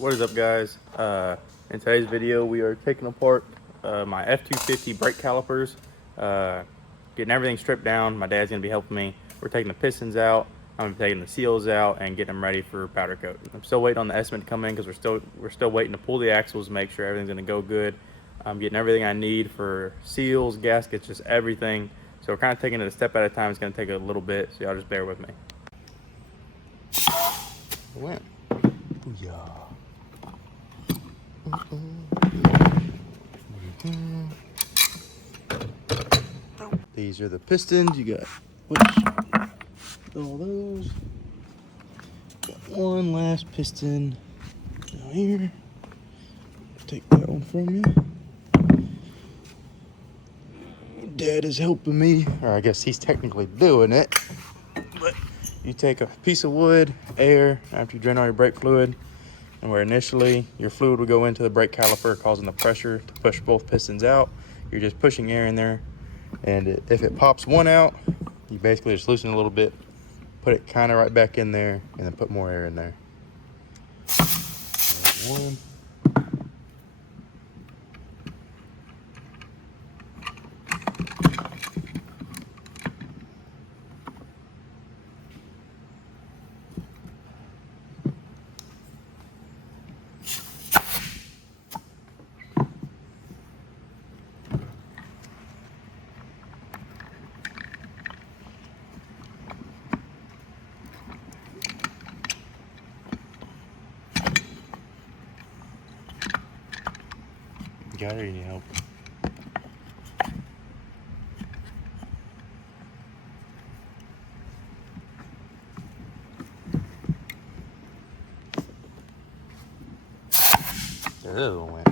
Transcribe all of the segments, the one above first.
What is up, guys? In today's video we are taking apart my F250 brake calipers, getting everything stripped down. My dad's going to be helping me. We're taking the pistons out, I'm going to be taking the seals out and getting them ready for powder coat. I'm still waiting on the estimate to come in because we're still waiting to pull the axles, make sure everything's going to go good. I'm getting everything I need for seals, gaskets, just everything. So we're kind of taking it a step at a time. It's going to take a little bit, so y'all just bear with me. Went. Yeah. These are the pistons. You got all those. Got one last piston down here. Take that one from you. Dad is helping me, or I guess he's technically doing it. But you take a piece of wood, air, after you drain all your brake fluid, and where initially your fluid would go into the brake caliper, causing the pressure to push both pistons out, you're just pushing air in there. And if it pops one out, you basically just loosen it a little bit, put it kind of right back in there, and then put more air in there. One. Got it, or you need help? There the other one went.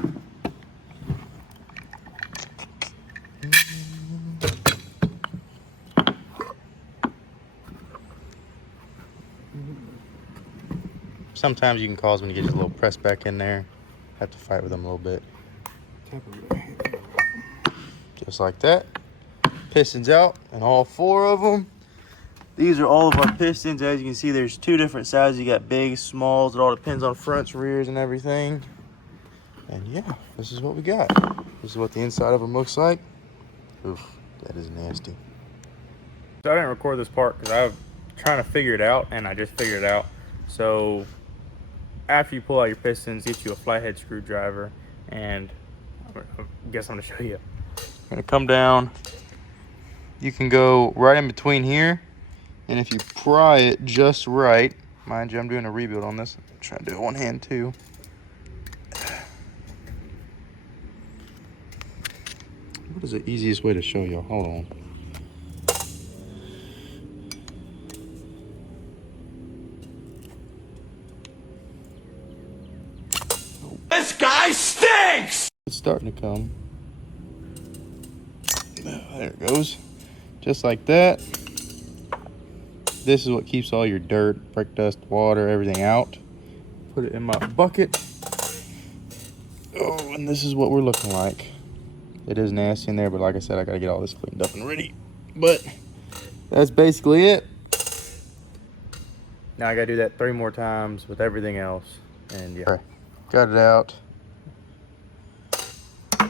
Sometimes you can cause them to get just a little press back in there. Have to fight with them a little bit. Just like that. Pistons out, and all four of them. These are all of our pistons. As you can see, there's two different sizes. You got big, smalls. It all depends on fronts, rears, and everything. And yeah, this is what we got. This is what the inside of them looks like. Oof, that is nasty. So I didn't record this part because I was trying to figure it out, and I just figured it out. So after you pull out your pistons, get you a flathead screwdriver, and I guess I'm gonna show you. I'm gonna come down. You can go right in between here, and if you pry it just right, mind you, I'm doing a rebuild on this. I'm trying to do it one hand too. What is the easiest way to show y'all? Hold on. This guy stinks! It's starting to come. There it goes. Just like that. This is what keeps all your dirt, brake dust, water, everything out. Put it in my bucket. Oh, and this is what we're looking like. It is nasty in there, but like I said, I gotta get all this cleaned up and ready. But that's basically it. Now I gotta do that 3 more times with everything else. And yeah. Right. Got it out.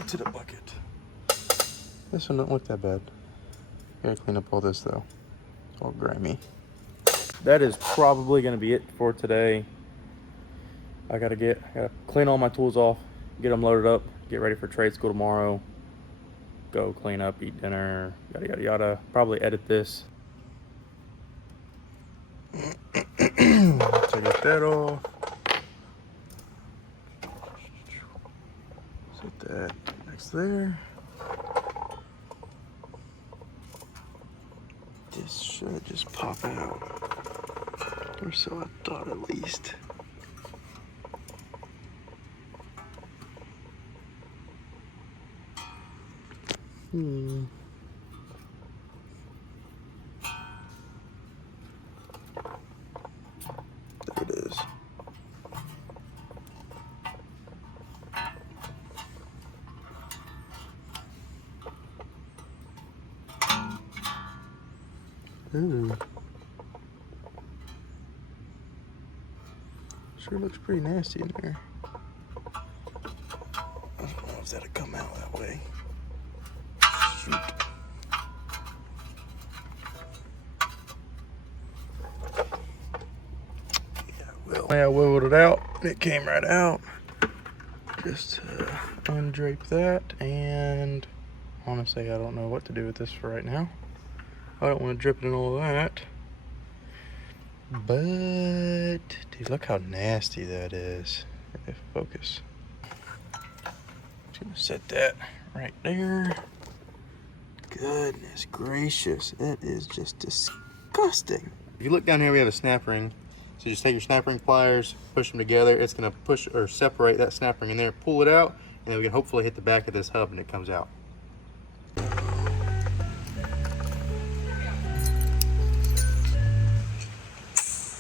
To the bucket. This one don't look that bad. Gotta clean up all this though. It's all grimy. That is probably gonna be it for today. I gotta clean all my tools off, get them loaded up, get ready for trade school tomorrow. Go clean up, eat dinner, yada yada yada. Probably edit this. So get that off. Set that next there. This should just pop out. Or so I thought at least. There it is. Ooh. Sure looks pretty nasty in there. I don't know if that'll come out that way. Shoot. I wiggled it out. It came right out. Just undrape that, and honestly, I don't know what to do with this for right now. I don't want to drip it in all of that. But, dude, look how nasty that is. If focus. Just gonna set that right there. Goodness gracious, it is just disgusting. If you look down here, we have a snap ring. So just take your snap ring pliers, push them together. It's gonna push or separate that snap ring in there, pull it out, and then we can hopefully hit the back of this hub and it comes out.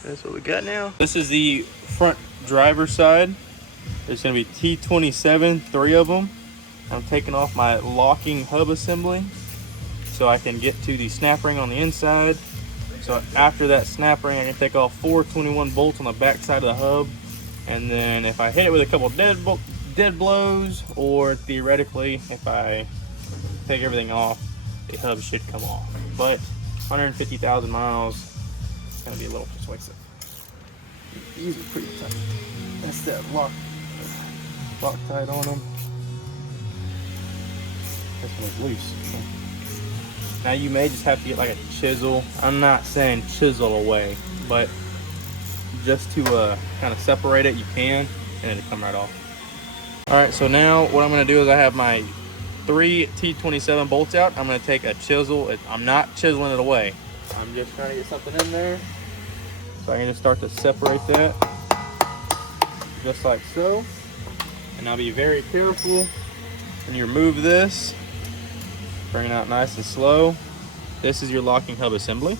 That's what we got now. This is the front driver's side. There's gonna be T27, 3 of them. I'm taking off my locking hub assembly so I can get to the snap ring on the inside. So after that snap ring, I can take off 4 21 bolts on the back side of the hub. And then if I hit it with a couple dead blows, or theoretically, if I take everything off, the hub should come off. But 150,000 miles, it's gonna be a little persuasive. These are pretty tight. That's that Loctite on them. This one is loose. Now you may just have to get like a chisel. I'm not saying chisel away, but just to kind of separate it, you can, and it'll come right off. All right, so now what I'm gonna do is I have my 3 T27 bolts out. I'm gonna take a chisel. I'm not chiseling it away. I'm just trying to get something in there. So I'm gonna start to separate that, just like so. And I'll be very careful when you remove this. Bring it out nice and slow. This is your locking hub assembly.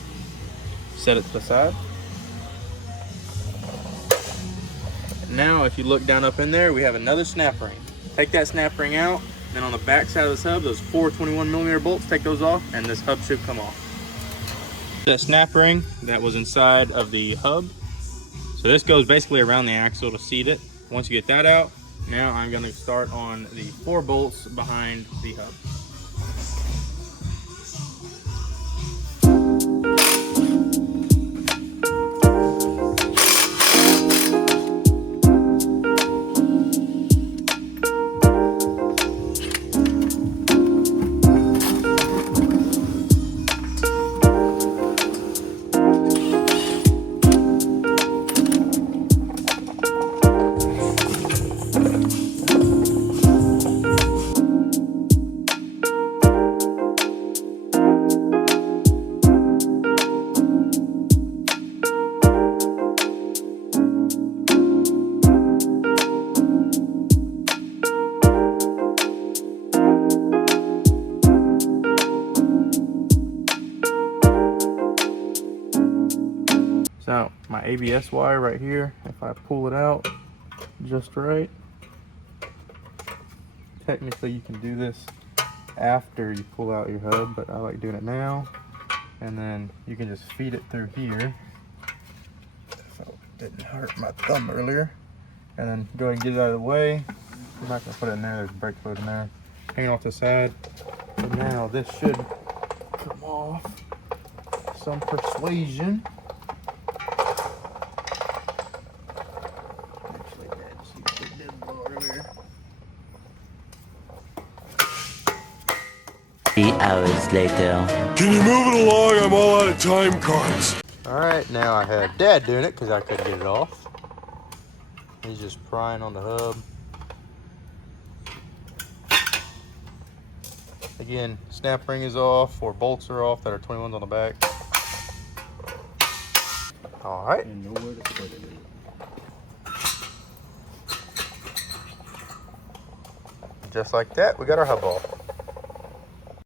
Set it to the side. Now, if you look down up in there, we have another snap ring. Take that snap ring out, then on the back side of this hub, those 4 21mm bolts, take those off, and this hub should come off. That snap ring that was inside of the hub. So this goes basically around the axle to seat it. Once you get that out, now I'm going to start on the 4 bolts behind the hub. So my ABS wire right here, if I pull it out just right, technically you can do this after you pull out your hub, but I like doing it now. And then you can just feed it through here. So it didn't hurt my thumb earlier. And then go ahead and get it out of the way. I'm not gonna put it in there, there's brake fluid in there. Hang it off to the side. And now this should come off. Some persuasion. Hours later. Can you move it along? I'm all out of time cards. Alright, now I had Dad doing it because I couldn't get it off. He's just prying on the hub. Again, snap ring is off, 4 bolts are off that are 21s on the back. Alright. And nowhere to put it. Just like that, we got our hub off.